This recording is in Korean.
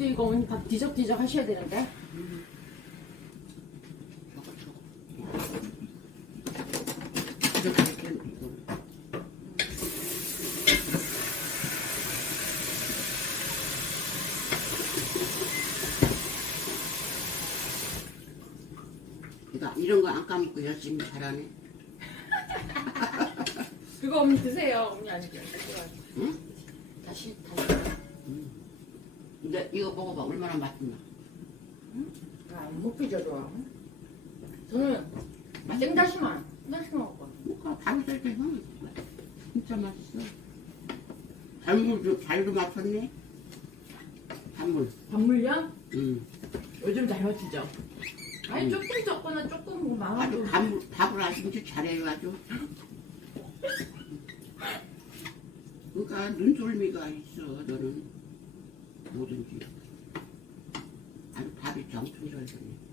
그래도 이거 오늘 밥 뒤적뒤적 하셔야 되는데. 나 이런 거 안 까먹고 열심히 잘하네. 그거 어머니 드세요. 어머니 아니죠. 응? 근데 이거 먹어봐 얼마나 맛있나. 아, 안 먹기죠 좋아. 저는 생다시마, 생다시마 먹고. 뭐가 밥이 될때 형 진짜 맛있어. 단물도 잘도 맞췄네. 단물. 밥물량? 응. 요즘 잘 맞추죠. 아니 음. 조금 적거나 조금 뭐 아주 많아도 밥을, 밥을 아주 잘해요 아주. 그러니까 눈썰미가 있어 너는 뭐든지. 아주 밥이 잘 되네.